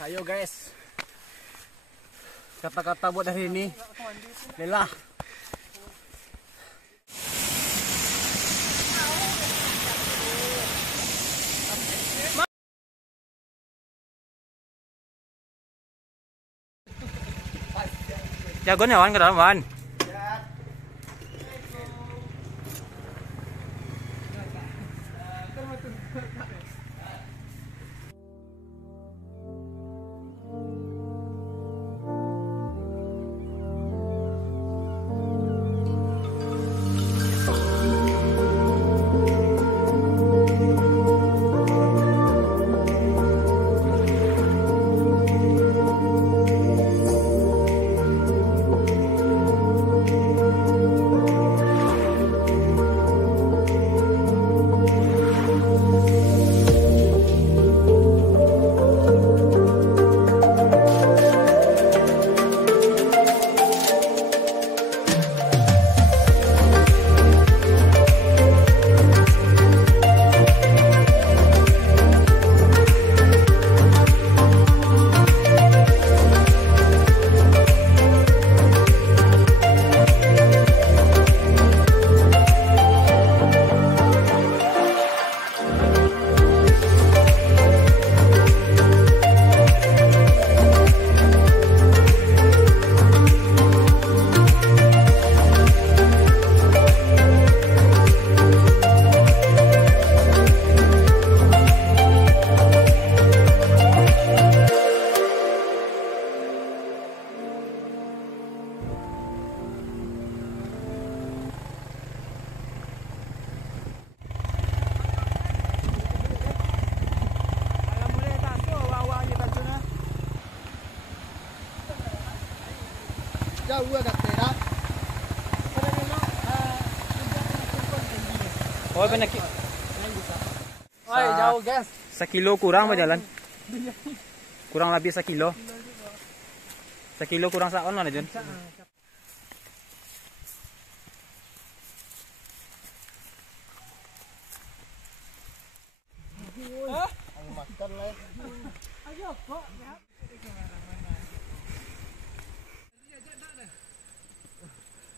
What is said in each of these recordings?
Ayo guys, kata-kata buat hari ini, lelah. Jagoan ya Wan, ke dalam Wan. Jauh agak terak. Oh, benar. Oi, jauh guys. 1 kilo kurang berjalan. Kurang lebih 1 kilo. 1 kilo kurang saon mana Jun? Ayo makan lah. Ayo kok.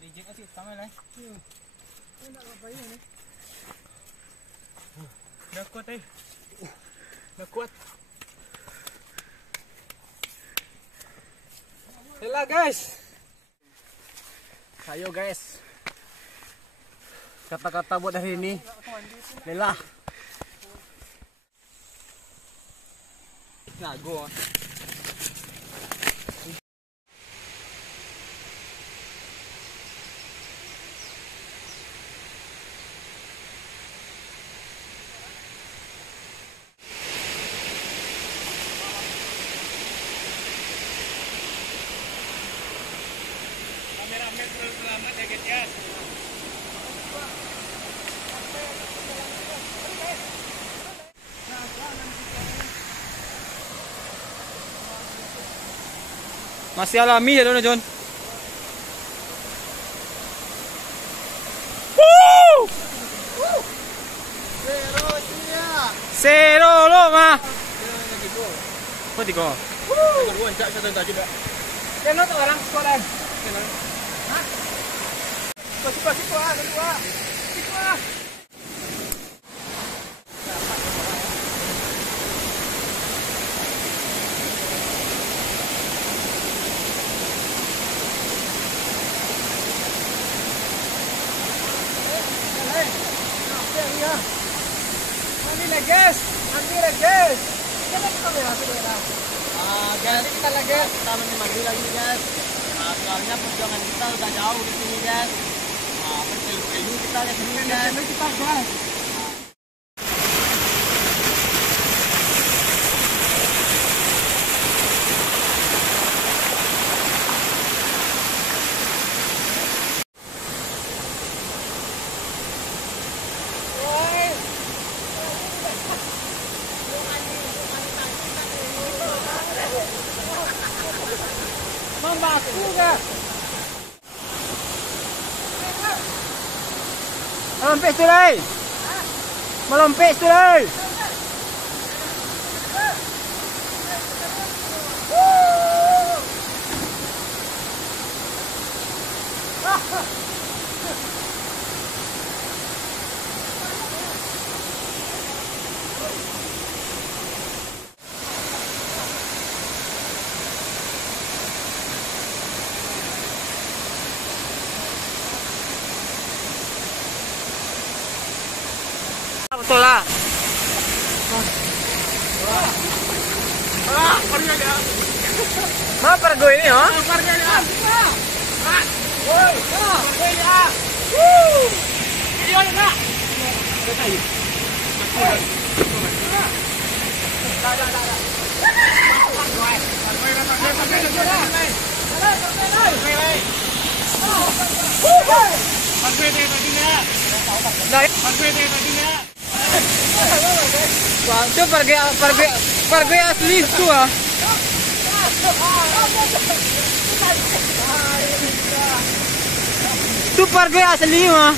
Rijek asyik sama lah. Dah kuat Dah kuat. Lelah guys. Ayo guys. Kata-kata buat hari ini, lelah. Lagu. Kameramen selamat ya guys ya. Masih alami ya John. Zero lo mah. Kok tiga? Kedua encak satu juga. Kenapa tuh orang sekolah? Hah? Kedua. Nanti guys. Kita kamera saudara. Guys, kita menemani lagi guys. Soalnya perjuangan kita udah jauh di sini guys. Berkeliling kita ke sini guys. Membaku ga? Melompet tu lai. Melompet tu lai. betul lah. Pergi dia. Mana pergo ini ha? Pergi dia. Woi, pergi dia. Dia nak. Itu pergi asli tu ah. Itu pergi asli mah.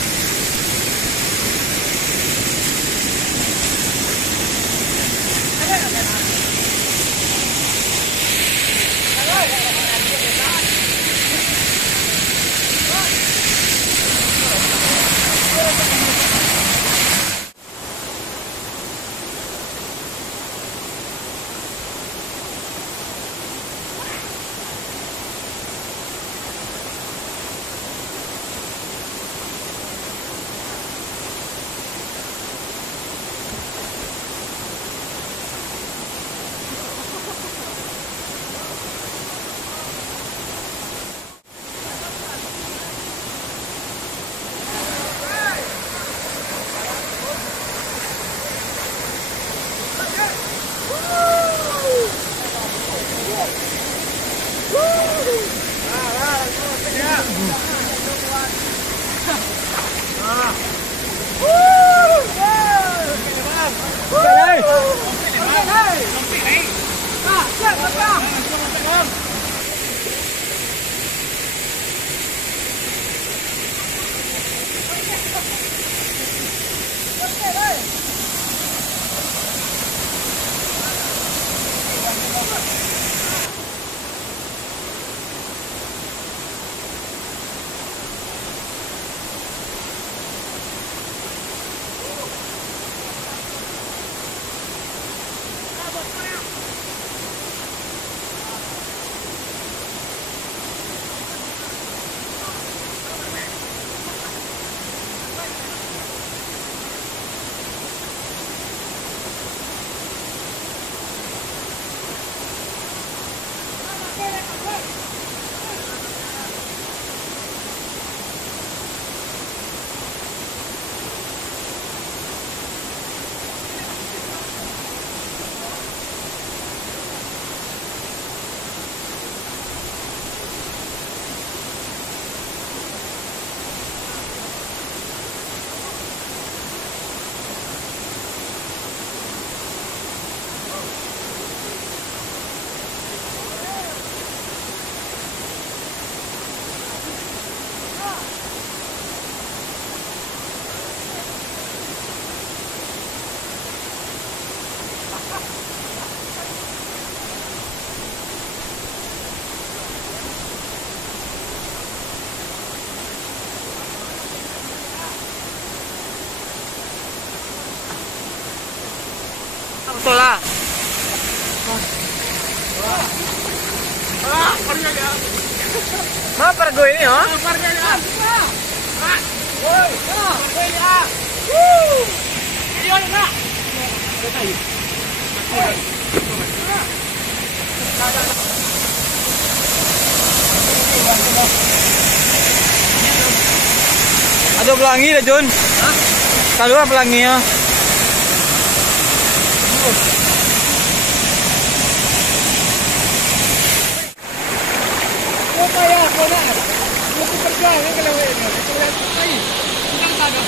Betul lah. Pergi dia. Mana pergo ini ha? Pergi dia. Woi, pergi dia. Dia nak. Ada pelangi dah Jun. Kalau apa pelanginya? Kaya kau nak. Aku kerja ni kalau ini. Kita lihat. Kita tak ada.